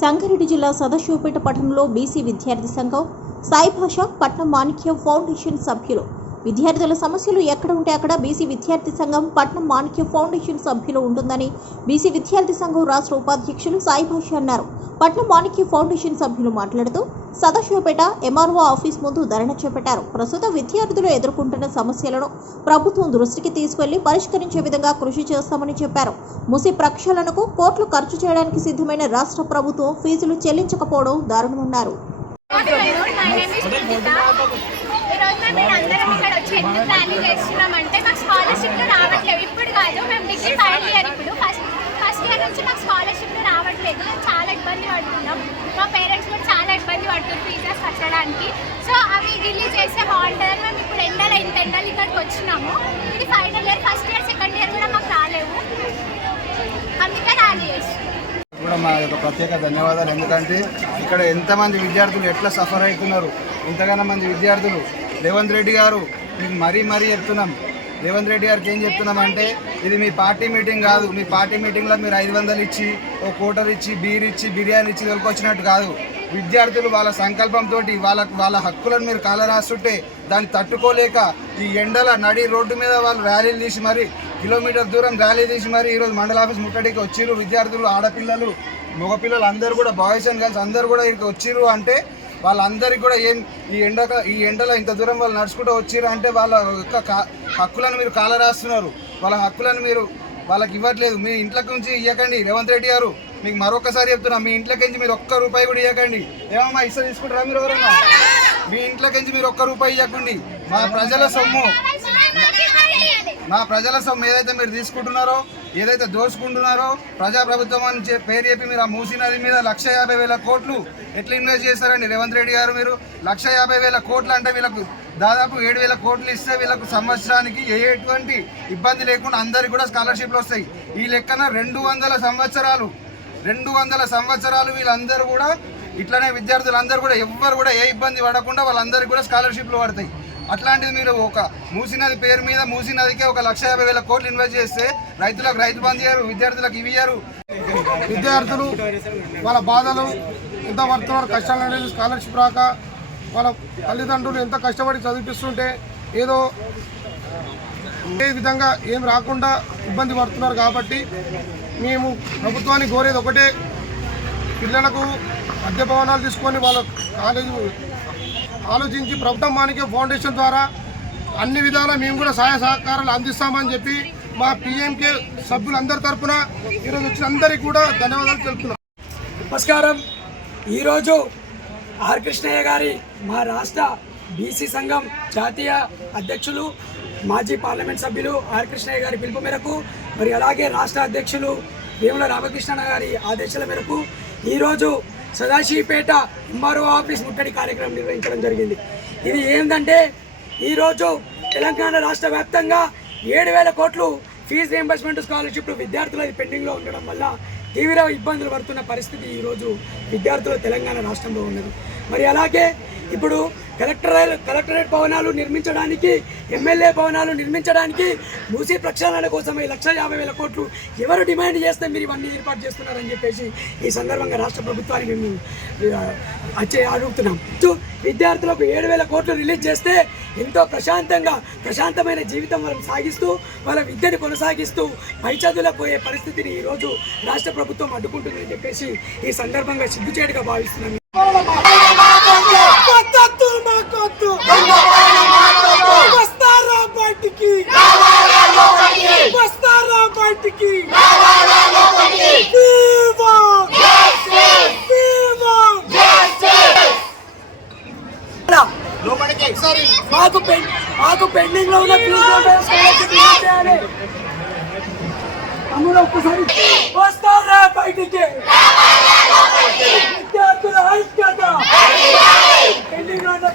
సంగారెడ్డి జిల్లా సదాశివపేట పట్టణంలో బీసీ విద్యార్థి సంఘం సాయి భాష పట్నం మాణిక్యం ఫౌండేషన్ సభ్యులు. విద్యార్థుల సమస్యలు ఎక్కడ ఉంటే అక్కడ బీసీ విద్యార్థి సంఘం పట్నం మాణిక్య ఫౌండేషన్ సభ్యులు ఉంటుందని బీసీ విద్యార్థి సంఘం రాష్ట్ర ఉపాధ్యక్షులు సాయి భాష అన్నారు. పట్నం మాణిక్య ఫౌండేషన్ సభ్యులు మాట్లాడుతూ సదాశివపేట ఎంఆర్ఓ ఆఫీస్ ముందు ధరణ చేపట్టారు. ప్రస్తుతం విద్యార్థులు ఎదుర్కొంటున్న సమస్యలను ప్రభుత్వం దృష్టికి తీసుకెళ్ళి పరిష్కరించే విధంగా కృషి చేస్తామని చెప్పారు. ముసి ప్రక్షాళనకు కోట్లు ఖర్చు చేయడానికి సిద్ధమైన రాష్ట్ర ప్రభుత్వం ఫీజులు చెల్లించకపోవడం దారుణమన్నారు. ఫస్ట్ ఇయర్ నుంచి మాకు స్కాలర్షిప్లు రావట్లేదు చాలా ఇబ్బంది పడుతున్నాం మా పేరెంట్స్ కూడా ఇబ్బంది పడుతుంది ఫీజెస్ కట్టడానికి సో అవి రిలీజ్ చేస్తే బాగుంటుందని మేము ఇప్పుడు ఎండలు ఇంత ఎండలు ఇక్కడికి వచ్చినాము. ఇది final year first year second year కూడా మాకు రాలేవు. అందుకే ర్యాలీ కూడా మా యొక్క ప్రత్యేక ధన్యవాదాలు. ఎందుకంటే ఇక్కడ ఎంతమంది విద్యార్థులు ఎట్లా సఫర్ అవుతున్నారు ఇంతగానో మంది విద్యార్థులు. రేవంత్ రెడ్డి గారు మీకు మరీ మరీ చెప్తున్నాం. రేవంత్ రెడ్డి గారికి ఏం చెప్తున్నామంటే ఇది మీ పార్టీ మీటింగ్ కాదు. మీ పార్టీ మీటింగ్లో మీరు ఐదు వందలు ఇచ్చి ఓ కోటర్ ఇచ్చి బీర్ ఇచ్చి బిర్యానీ ఇచ్చి తొలకొచ్చినట్టు కాదు. విద్యార్థులు వాళ్ళ సంకల్పంతో వాళ్ళ వాళ్ళ హక్కులను మీరు కాలరాస్తుంటే దాన్ని తట్టుకోలేక ఈ ఎండల నడి రోడ్డు మీద వాళ్ళు ర్యాలీలు తీసి మరి కిలోమీటర్ దూరం ర్యాలీ తీసి మరి ఈరోజు మండల ఆఫీస్ ముట్టడికి వచ్చిర్రు. విద్యార్థులు ఆడపిల్లలు మగపిల్లలు అందరూ కూడా బాయ్స్ అండ్ గర్ల్స్ అందరూ కూడా ఇక్కడికి వచ్చిర్రు అంటే వాళ్ళందరికీ కూడా ఏం ఈ ఎండ ఈ ఎండలో ఇంత దూరం వాళ్ళు నడుచుకుంటూ వచ్చిర్రు అంటే వాళ్ళ యొక్క కా- హక్కులను మీరు కాలరాస్తున్నారు. వాళ్ళ హక్కులను మీరు వాళ్ళకి ఇవ్వట్లేదు. మీ ఇంట్లోకి నుంచి ఇవ్వకండి రేవంత్ రెడ్డి గారు మీకు మరొకసారి చెప్తున్నా మీ ఇంట్లోకించి మీరు ఒక్క రూపాయి కూడా ఇవ్వకండి ఏమమ్మా ఇస్తా తీసుకుంటారా మీరు ఎవరన్నా? మీ ఇంట్లోకించి మీరు ఒక్క రూపాయి ఇవ్వకండి మా ప్రజల సొమ్ము. మా ప్రజల సొమ్ము ఏదైతే మీరు తీసుకుంటున్నారో ఏదైతే దోచుకుంటున్నారో ప్రజాప్రభుత్వం అని పేరు చెప్పి మీరు ఆ మూసీ నది మీద లక్ష యాభై వేల కోట్లు ఎట్లా ఇన్వెస్ట్ చేస్తారండి? రేవంత్ రెడ్డి గారు మీరు లక్ష యాభై వేల కోట్లు అంటే వీళ్ళకు దాదాపు ఏడు వేల కోట్లు ఇస్తే వీళ్ళకు సంవత్సరానికి ఏ ఎటువంటి ఇబ్బంది లేకుండా అందరికి కూడా స్కాలర్షిప్లు వస్తాయి. ఈ లెక్కన రెండు వందల సంవత్సరాలు రెండు వందల సంవత్సరాలు వీళ్ళందరూ కూడా ఇట్లనే విద్యార్థులందరూ కూడా ఎవ్వరు కూడా ఏ ఇబ్బంది పడకుండా వాళ్ళందరికీ కూడా స్కాలర్షిప్లు పడతాయి. అట్లాంటిది మీరు ఒక మూసీ నది పేరు మీద మూసీ నదికే ఒక లక్ష యాభై వేల కోట్లు ఇన్వెస్ట్ చేస్తే రైతులకు రైతు బంద్ చేయరు విద్యార్థులకు ఇవి విద్యార్థులు వాళ్ళ బాధలు ఎంత పడుతున్నారు కష్టాలు స్కాలర్షిప్ రాక వాళ్ళ తల్లిదండ్రులు ఎంత కష్టపడి చదివిపిస్తుంటే ఏదో ఏ విధంగా ఏం రాకుండా ఇబ్బంది పడుతున్నారు కాబట్టి మేము ప్రభుత్వాన్ని కోరేది ఒకటే పిల్లలకు అద్దె భవనాలు తీసుకొని వాళ్ళ కాలేజీ ఆలోచించి ప్రభుత్వం మానికే ఫౌండేషన్ ద్వారా అన్ని విధాలా మేము కూడా సహాయ సహకారాలు అందిస్తామని చెప్పి మా పిఎంకే సభ్యులందరి తరఫున ఈరోజు వచ్చిన అందరికీ కూడా ధన్యవాదాలు తెలుపుతున్నాం. నమస్కారం. ఈరోజు ఆర్ కృష్ణయ్య గారి మా రాష్ట్ర బీసీ సంఘం జాతీయ అధ్యక్షులు మాజీ పార్లమెంట్ సభ్యులు ఆర్ కృష్ణయ్య గారి పిలుపు మేరకు మరి అలాగే రాష్ట్ర అధ్యక్షులు వేముల రామకృష్ణ గారి ఆదేశాల మేరకు ఈరోజు సదాశివపేట ఎంఆర్ఓ ఆఫీస్ ముట్టడి కార్యక్రమం నిర్వహించడం జరిగింది. ఇది ఏంటంటే ఈరోజు తెలంగాణ రాష్ట్ర వ్యాప్తంగా ఏడు వేల కోట్లు ఫీజు రియంబర్స్మెంట్ స్కాలర్షిప్లు విద్యార్థులది పెండింగ్లో ఉండడం వల్ల తీవ్ర ఇబ్బందులు పడుతున్న పరిస్థితి ఈరోజు విద్యార్థులు తెలంగాణ రాష్ట్రంలో ఉన్నది. మరి అలాగే ఇప్పుడు కలెక్టర్ కలెక్టరేట్ భవనాలు నిర్మించడానికి ఎమ్మెల్యే భవనాలు నిర్మించడానికి మూసీ ప్రక్షాళన కోసం ఈ లక్ష యాభై వేల కోట్లు ఎవరు డిమాండ్ చేస్తే మీరు ఇవన్నీ ఏర్పాటు చేస్తున్నారని చెప్పేసి ఈ సందర్భంగా రాష్ట్ర ప్రభుత్వానికి మేము వచ్చే అడుగుతున్నాం. విద్యార్థులకు ఏడు వేల కోట్లు రిలీజ్ చేస్తే ఎంతో ప్రశాంతంగా ప్రశాంతమైన జీవితం వాళ్ళని సాగిస్తూ వాళ్ళ విద్యను కొనసాగిస్తూ పై చదువులకు పోయే పరిస్థితిని ఈరోజు రాష్ట్ర ప్రభుత్వం అడ్డుకుంటుందని చెప్పేసి ఈ సందర్భంగా సిగ్గుచేటుగా భావిస్తున్నాను మాకు మాకు పెండింగ్లో ఉన్న తమ్ముడు ఒక్కసారి వస్తారా బయటికి. విద్యార్థుల ఐక్యత. పెండింగ్లో ఉన్న